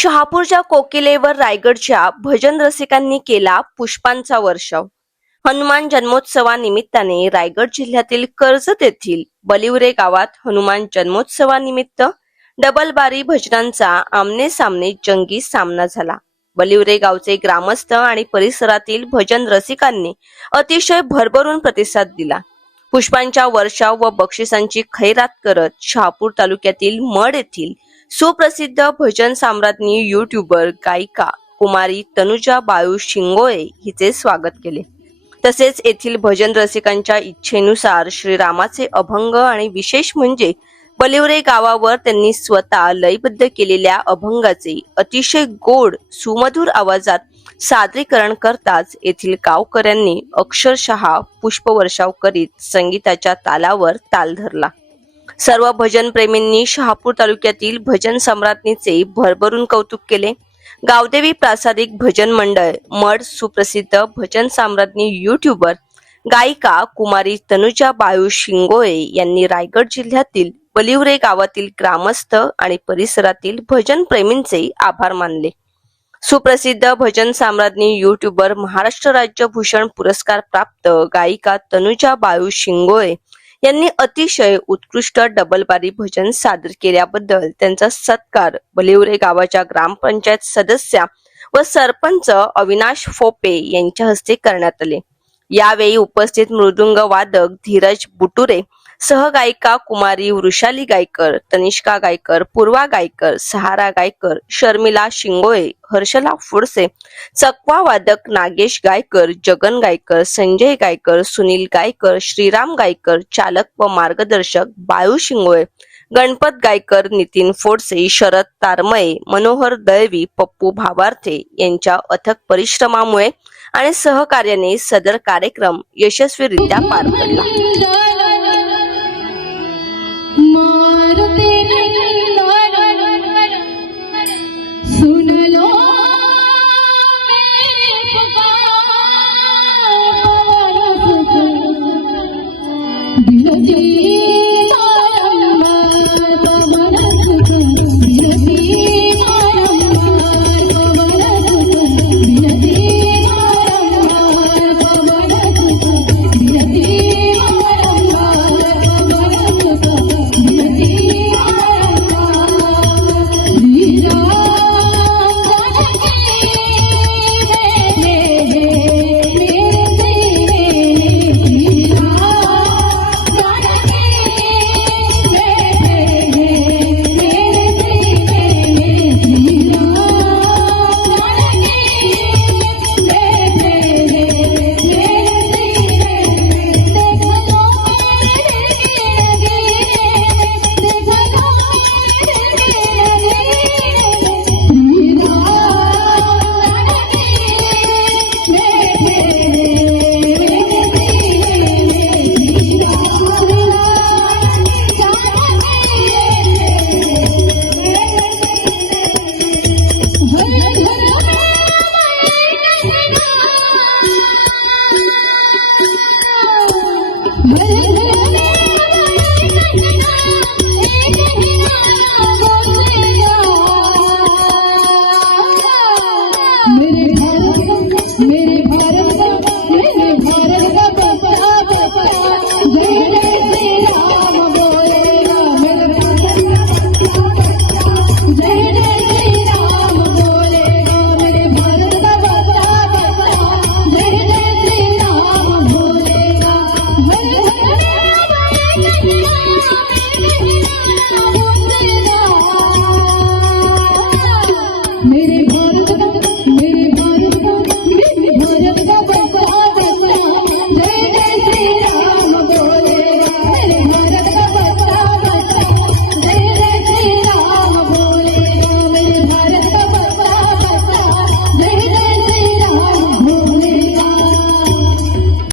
शहापूरच्या कोकिलेवर रायगडच्या भजन रसिकांनी केला पुष्पांचा वर्षाव। हनुमान जन्मोत्सवानिमित्ताने रायगड जिल्ह्यातील कर्जत येथील बलिवरे गावात हनुमान जन्मोत्सवानिमित्त डबलबारी भजनांचा आमने सामने जंगी सामना झाला। बलिवरे गावचे ग्रामस्थ आणि परिसरातील भजन रसिकांनी अतिशय भरभरून प्रतिसाद दिला। पुष्पांच्या वर्षाव व बक्षिसांची खैरात करत शहापूर तालुक्यातील मड येथील सुप्रसिद्ध भजन सम्राज्ञी यूट्यूबर गायिका कुमारी तनुजा बाळू शिंगोळे हिचे स्वागत केले। तसेच येथील भजन रसिकांच्या इच्छेनुसार श्रीरामाचे अभंग आणि विशेष म्हणजे बलिवरे गावावर त्यांनी स्वतः लयबद्ध केलेल्या अभंगाचे अतिशय गोड सुमधुर आवाजात सादरीकरण करताच येथील गावकऱ्यांनी अक्षरशः पुष्पवर्षाव करीत संगीताच्या तालावर ताल धरला। सर्व भजन प्रेमींनी शहापूर तालुक्यातील भजन सम्राज्ञीचे भरभरून कौतुक केले। गावदेवी प्रासादिक भजन मंडळ मड सुप्रसिद्ध भजन सम्राज्ञी यूट्यूबर गायिका कुमारी तनुजा बाळू शिंगोळे यांनी रायगड जिल्ह्यातील बलिवरे गावातील ग्रामस्थ आणि परिसरातील भजन प्रेमींचे आभार मानले। सुप्रसिद्ध भजन सम्राज्ञी यूट्यूबर महाराष्ट्र राज्य भूषण पुरस्कार प्राप्त गायिका तनुजा बाळू शिंगोळे यांनी अतिशय उत्कृष्ट डबलबारी भजन सादर केल्याबद्दल त्यांचा सत्कार बलिवरे गावाच्या ग्रामपंचायत सदस्या व सरपंच अविनाश फोपे यांच्या हस्ते करण्यात आले। यावेळी उपस्थित मृदुंग वादक धीरज बुटुरे, सहगायिका कुमारी वृषाली गायकर, तनिष्का गायकर, पूर्वा गायकर, सहारा गायकर, शर्मिला शिंगोळे, हर्षला फुडसे, चकवा वादक नागेश गायकर, जगन गायकर, संजय गायकर, सुनील गायकर, श्रीराम गायकर, चालक व मार्गदर्शक बाळू शिंगोळे, गणपत गायकर, नितीन फोडसे, शरद तारमळे, मनोहर दळवी, पप्पू भावार्थे यांच्या अथक परिश्रमामुळे आणि सहकार्याने सदर कार्यक्रम यशस्वीरित्या पार पडला।